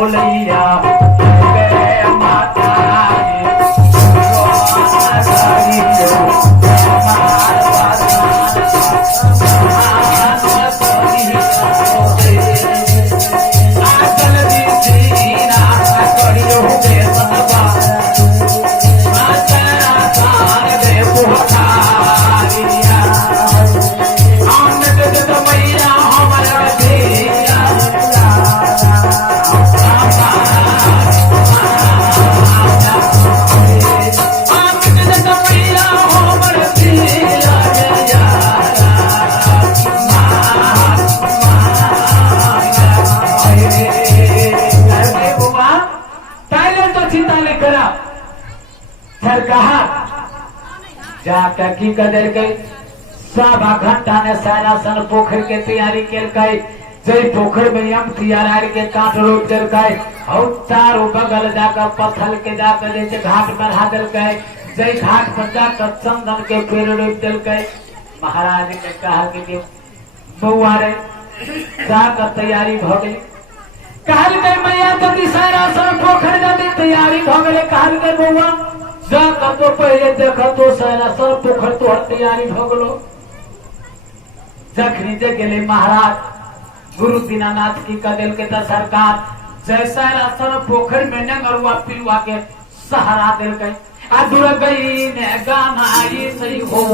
बोलैया माता जाकर की कदर गई सवा घंटा ने सारा पोखर के तैयारी कर जय पोखर में यम तैयार के काट रोप दिल और चारों बगल जाकर पत्थर के जाकर जैसे घाट बढ़ा दिल जय घाट पर जाकर चंदन के पेड़ रोप दिल महाराज ने कहा कि बउआ रे जाकर तैयारी भ गई कहल गई मैया तो सारा पोखर जाती तैयारी भ गई कहल गई बउआ जाकर तो पहले देखा तो सारा सर पोखर तो तैयारी भगलो जखनी जे गेले महाराज गुरु दीनानाथ की कदल के सरकार जैसा सर पोखर में नंगरुआ पिलुआ के सहारा दिल गई आ दूर गई ने गाना ये सही हो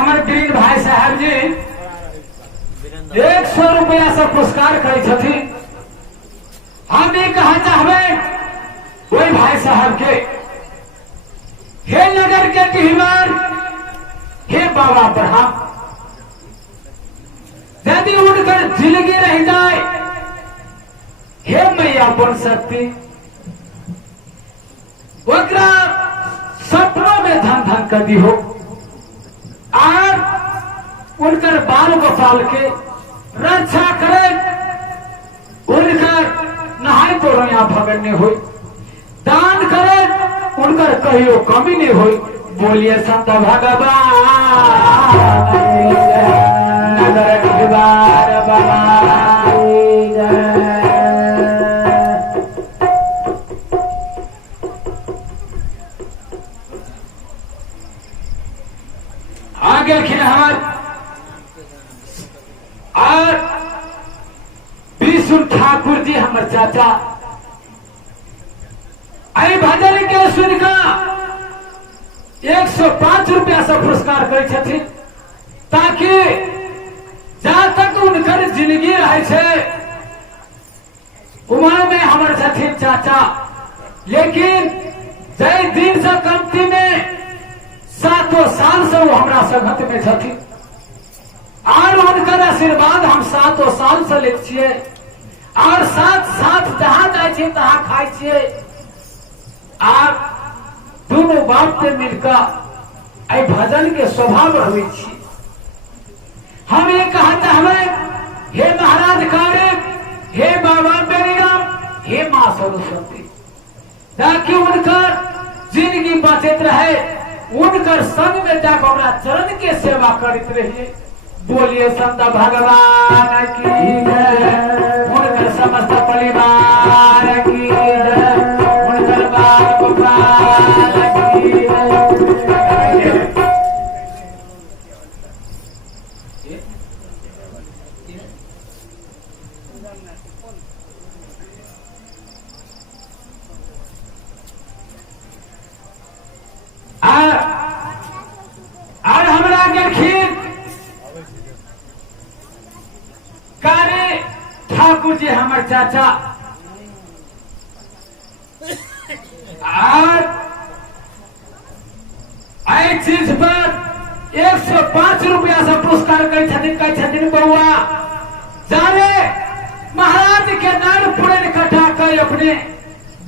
हमारे वीरेंद्र भाई साहब जी 100 रुपया से पुरस्कार करे थी हम भी कहा चाहबे वही भाई साहब के हे नगर के टिहवार हे बाबा ब्रह्म यदि उड़कर जिंदगी रह जाए हे मैया बन सकती सपनों में धन धन कदी हो और उनकर बाल गोपाल के रक्षा करे उनकर नहाय तो रोया भगड़ने हो दान करे उनकर कहियो कमी नहीं हो बोलिए संत भगवान नगर टिहवार बाबा सुन ठाकुर जी हमर चाचा आई भजन के सुन का 105 रुपया से पुरस्कार करे छथिन, ताकि जहाँ तक उनकर जिंदगी रहे छे उमर में हमर छथिन चाचा। लेकिन जय दिन से कमती में 7 साल से वो हमरा संगत में छथिन और उनकर आशीर्वाद हम 7 साल से ले छिए और साथ साथ जहाँ जाए छिए तहाँ खाए छिए और दोनों बाप से मिलकर आई भजन के स्वभाव हुई छी। हम ये कहते हमें हे महाराज कार्य, हे बाबा बेरीराम, हे माँ सरस्वती, ताकि उनकर जिंदगी बचत रहे, उनकर संग में जाकर हमारा चरण के सेवा करते रहिए। बोलिए संत भगवान की जय, उनकर समस्त परिवार की जय, उनकर बाप बाल की जय। और हमरा गेलखिन कारे ठाकुर जी हमर चाचा और आई चीज पर 105 रुपया से पुरस्कार करे छथिन। कहे छथिन बउआ जाने महाराज के नार पुरन इकट्ठा कर अपने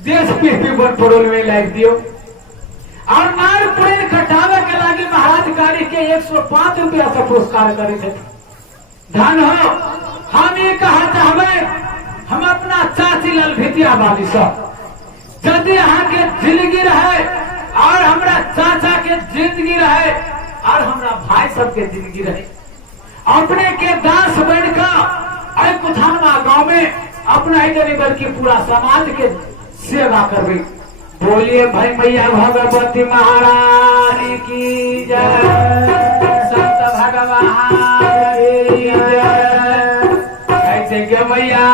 देश पृथ्वी पर पड़ोल में लाग दियो और नार पुरन इकट्ठावे के लागी महाराज गाड़ी के 105 रुपया से पुरस्कार करे छथिन। धन हो हम ये कहा चाहबे हम अपना चाची लाल भितिया बाली सब यदि यहाँ के जिंदगी रहे और हमरा चाचा के जिंदगी रहे और हमरा भाई सब के जिंदगी रहे, अपने के दास बनकर कुथानवा गांव में अपना ही गरीब की पूरा समाज के सेवा करबे। बोलिए भाई मैया भगवती महारानी की जय, संत भगवान की जय। ऐसे के मैया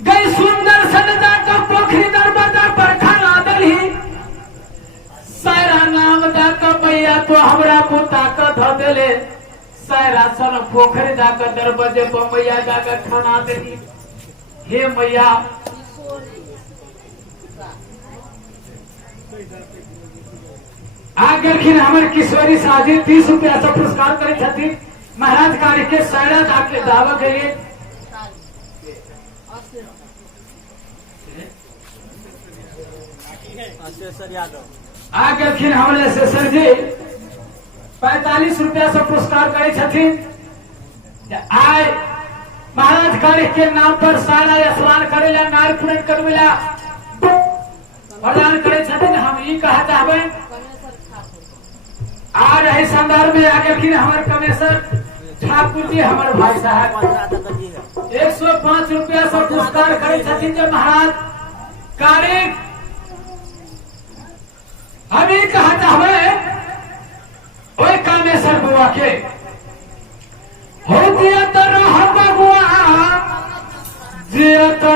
गई सुंदर सनदा का पोखरी दरवाजा पर खड़ा दलही, सायरा नाम दा का मैया तो हमरा पुता का धो देले, सायरा सन पोखरी जाकर दरवाजे पर मैया जाकर खड़ा देली। हे मैया आगे हमारे किशोरी साजी 30 रुपया से पुरस्कार करे छथिन। महाराज कार्य के सायरा जाके दावा के लिए आगे हमारे शेषर जी 45 रुपया से पुरस्कार करे छथिन। आय महाराज कार्य के नाम पर सारा स्नान करेला, नार पुरन करवेला प्रदान करे छथिन। हम ये कहा चाहबे आ रहे संदर्भ में आगे हमारे कमेसर ठाकुर जी हमारे भाई साहब 105 रुपया से पुरस्कार करे छथिन। जब महाराज कार्य हम ये कहा चाहबे ओए कामेश्वर बुआ के हो दिया तो रह बबुआ जिया तो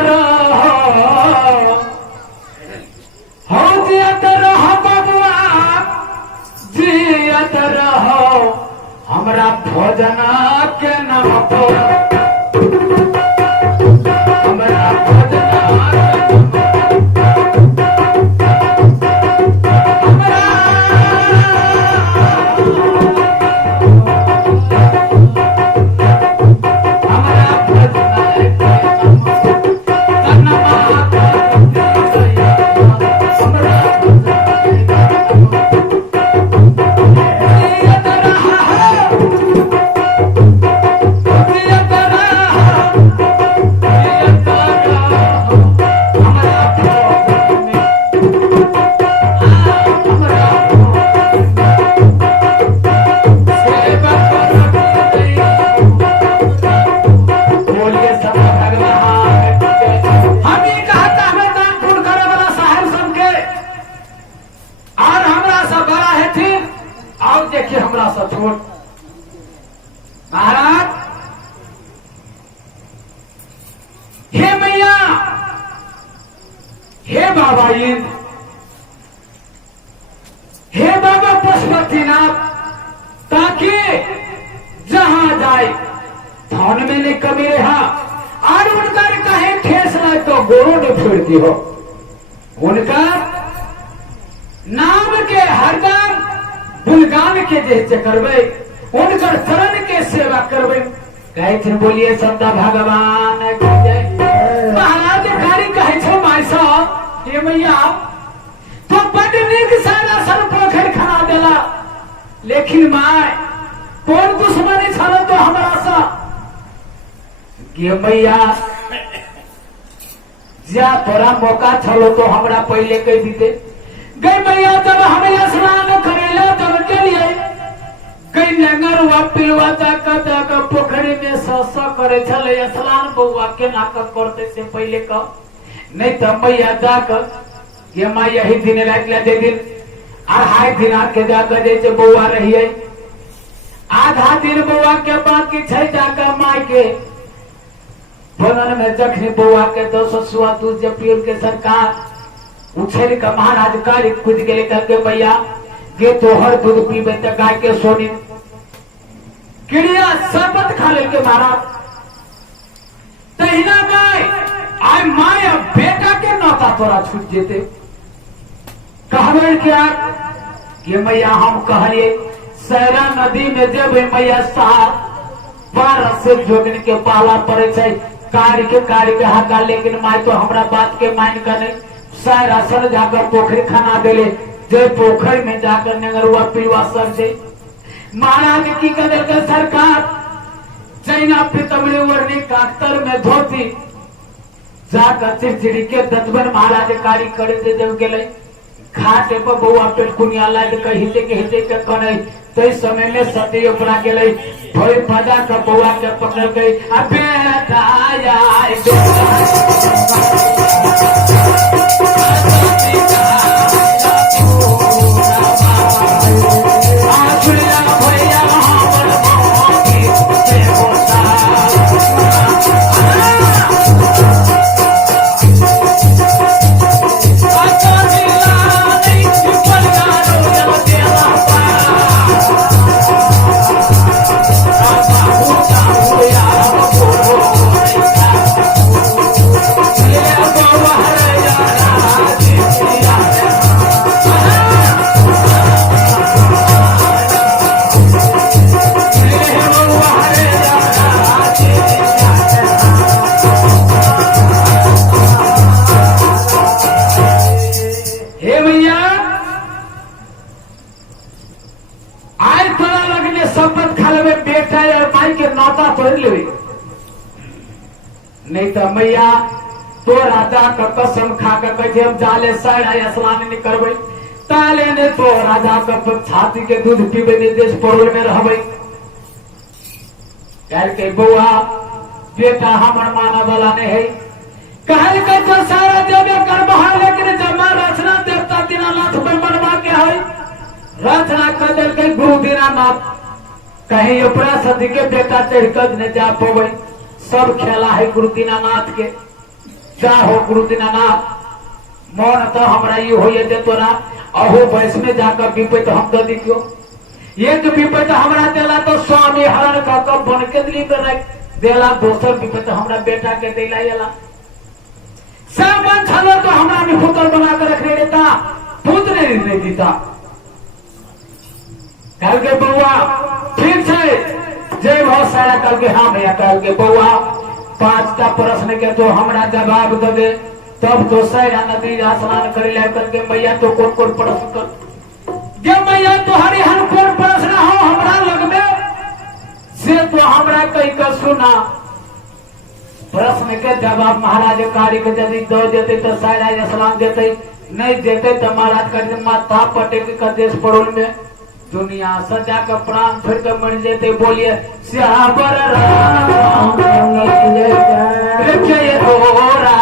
हो दिया तो रह बबुआ जिया तो रहो हमरा भोजना के नाम पर, हमरा भोजना हे बाबा इंद्र, हे बाबा पशुपतिनाथ, ताकि जहां जाए धन में नहीं कमी रहा और उनका कहे ठेस लाए तो गोरों ने फेरती हो। उनका नाम के हरदम गुणगान के जैसे करवे, उनका चरण के सेवा करवे। कहे थे बोलिए सदा भगवान की जय। महाराज कारी कहे छो माय साहब हे मैया तो बड़ नीक सारा सर पोखर खना देला, लेकिन माय कौन दुश्मनी छलो तो हमारा सा ये मैया जा तोरा मौका छलो तो हमरा पहले कह दीते। गई मैया जब हमें स्नान करेला तब के लिए गई नंगर वा पिलवा जाकर पोखरी में ससा करे छले स्नान बउआ के नाटक करते से पहले का नहीं तो मैया जाकर ये माँ यही दिन लगला दे दिन अढ़ाई दिन आके जाकर जैसे बउआ रही है, आधा दिन बउआ के बाकी छे जाकर माई के भवन में जखनी बउआ के 200 सुआ दूध जब पीर के सरकार उछेल का महाराज कारी कूद के लेकर के भैया गे तोहर दूध पीबे तो गाय के सोनी किड़िया शरबत खा ले के महाराज तहिना माय आय माय अब बेटा के नाता तोरा छूट जेते। कहबे क्या ये मैया हम कहलिए सैरा नदी में जब मैया साथ 12 से जोगन के पाला पड़े छे कारी के हाथा, लेकिन माय तो हमरा बात के मान कर नहीं सैरा सर जाकर पोखरी खना देले जे पोखरी में जाकर नगरुआ पीवा सर से महाराज की कदर के सरकार चैना पितमड़ी वर्णी काक्तर में धोती जाकर चिड़चिड़ी के दतबन महाराज कारी करे दे जब गेले घाटे पर बउआ पेट कुनिया लाद के हिते के कने तो इस समय में सती अपना गेले भोई फजा का बउआ के पकड़ गई अबे दाया नहीं तो मैया तो राजा का कसम खा कर कहे हम जाले साड़ा स्नान नहीं करबे ताले ने तो राजा का छाती के दूध पीबे ने देश पड़ोल में रहबे कह के बउआ बेटा हमर माना वाला नहीं है कहे के तो सारा देवे करबा, लेकिन जमा रचना देवता दीनानाथ में मनवा के है रचना कर दिल के गुरु दीनानाथ कहीं अपना सदी के बेटा चढ़कर न जा पावे सब खेला है गुरु दीनानाथ के जा हो गुरु दीनानाथ मौन तो हमरा ये हो दे तोरा अहो बैस में जाकर पीपे तो हम तो दिखो एक पीपे तो हमरा देला तो स्वामी हरण का कब बन के दिली पे रख देला, दोसर पीपे तो हमरा बेटा के देला येला सब मन छलो तो हमरा ने पुत्र बना कर रख देता पुत्र नहीं जीता। कल के बउआ ठीक है जय बहुत सारा कल के हाँ भैया कल के बउआ 5टा प्रश्न के तो हमरा जवाब दे दे तब तो सैरा नदी स्नान कर ले करके मैया तो कौन प्रश्न कर जब मैया तो हरिहर कौन प्रश्न हो हमरा लगमे से तो हमरा कही कर सुना प्रश्न के जवाब महाराज कारी के यदि दो देते तो सैरा स्नान देते नहीं देते तो महाराज कर माथा पटेक का देश पड़ोल में दुनिया सजा का प्राण फिर के मर जेते बोलिए श्यावर राम जय गोरा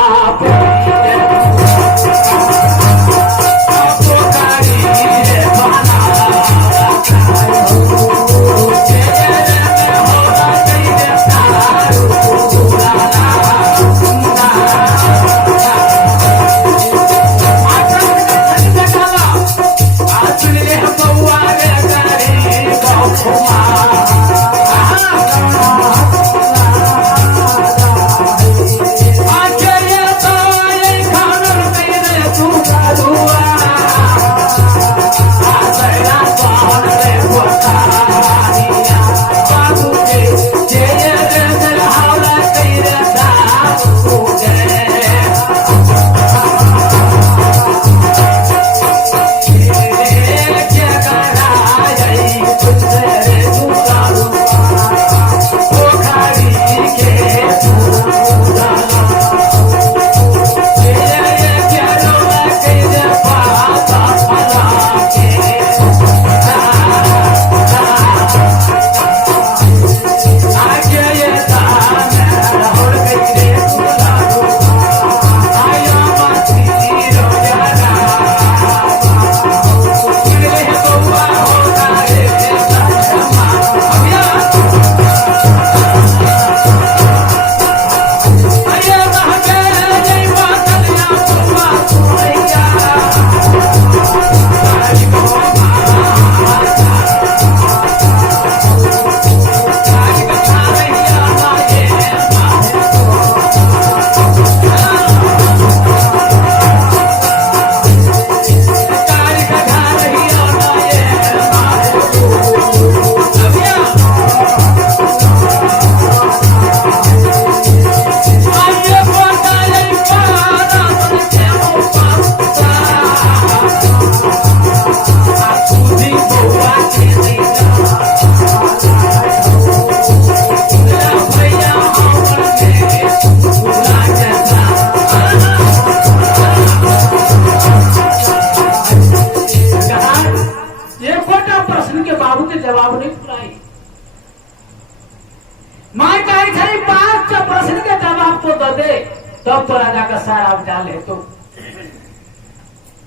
माँ कहे थे 5 प्रश्न के जवाब तो दे तब तो राजा का सारा डाल है तो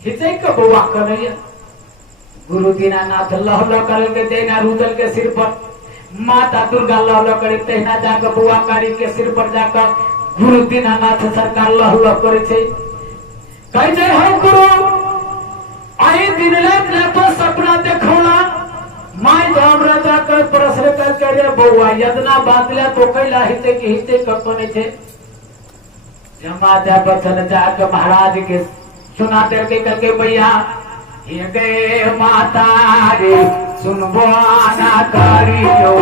हिते का बउआ कर गुरु दीनानाथ लह लह करेंगे देना रुदल के सिर पर माता दुर्गा लह लह करे तेना जाकर बुआ कारी के सिर पर जाकर गुरु दीनानाथ सरकार लह लह करे छे कहते हो गुरु आई दिन रात तो सपना देखौला माय तो हमरा जाकर प्रश्न कर करे बउआ यदना बातला तो कैला हिते के हिते कपने छे जमाता बचन जाकर महाराज के सुनाते के करके भैया ये गए माता रे सुनबो ना करियो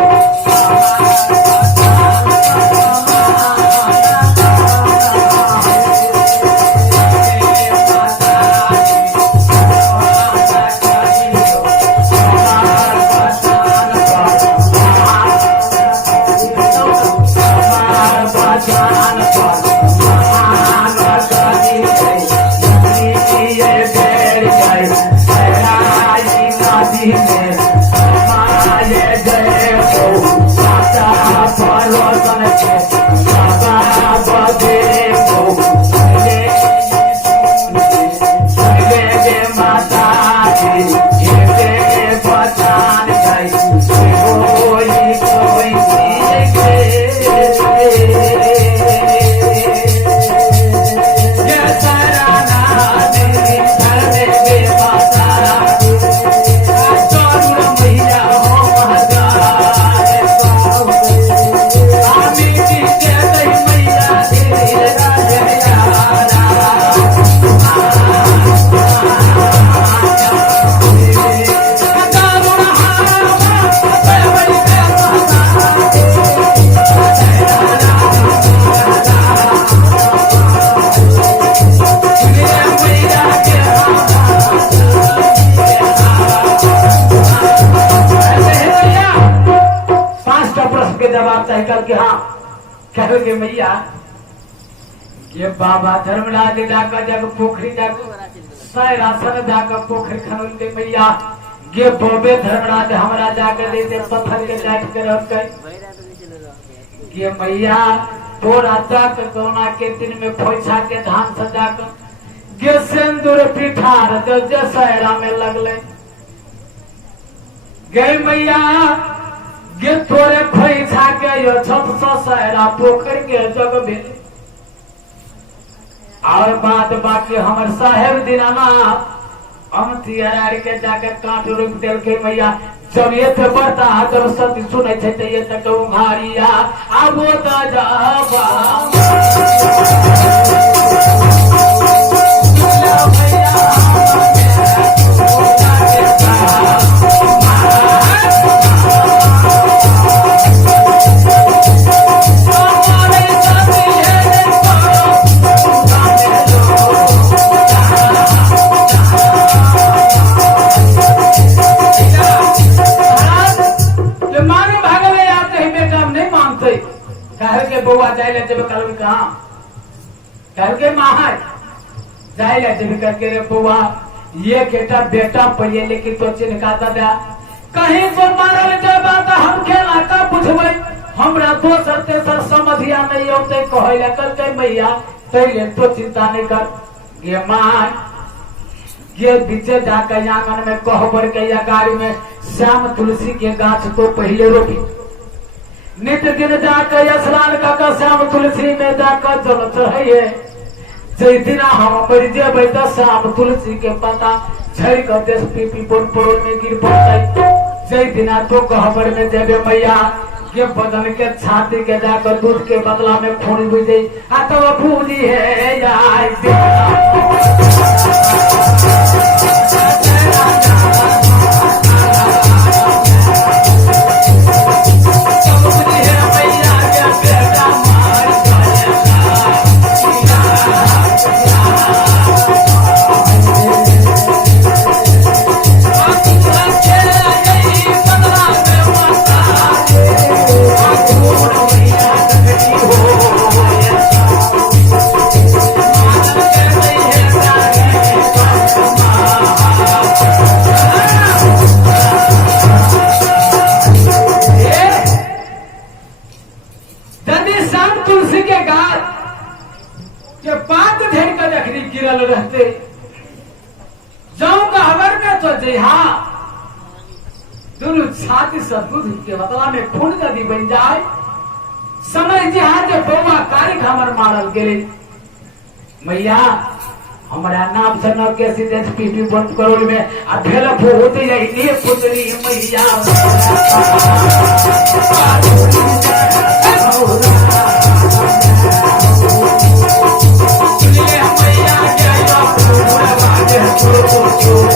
के मैया ये बाबा धर्मराज जाकर जब पोखरी जाकर सैरासन जाकर पोखरी खनन के मैया ये बोबे धर्मराज हमारा जाकर देते पत्थर के लाइट के रख गए ये मैया तो राजा के गौना के दिन में पैसा के धान सजाकर ये सिंदूर पिठार सहरा में लगले गए मैया ये तोरे पैसा के यो छत सहरा पोखर के जग में और बात बाकी हमर साहेब दिनाना हम तियार के जाके काट रूप देल के मैया जब ये थे बढ़ता जब सती सुने थे तो ये तक उघारिया अब वो जाबा बउआ जाए जब कल कहा करके माहर जाए जब करके रे बउआ ये केटा बेटा पड़िए लेकिन तो चिन्हकाता दिया कहीं तो मारल जाए बात हम खेला का बुझबै हमरा तो सरते सर समझिया नहीं होते कहले करके मैया तैले तो चिंता नहीं कर ये मार ये बीचे जाकर आंगन में कहबर के या गाड़ी में श्याम तुलसी के गाछ को पहले रोपी नित्य दिन जाकर स्नान कर श्याम तुलसी में जाकर जल चढ़े जय दिन हम मर जेब तो श्याम तुलसी के पता झड़ कर देश पीपी पोल में गिर पड़ते जय दिना तो कहबर में जेबे मैया ये बदन के छाती के जाकर दूध के बदला में खून बुझे तो फूली है के बात धेर का जखरी गिरल रहते जाऊं का हवर में तो जहा दोनों छाती से दूध के बदला में खून नदी बन जाए समय जहां जो बउआ कारी खमर मारल गेले मैया हमारा नाम से न कैसी देश पीपी बंद करोड़ में अधेला फो होते जाए ये पुतली मैया मैया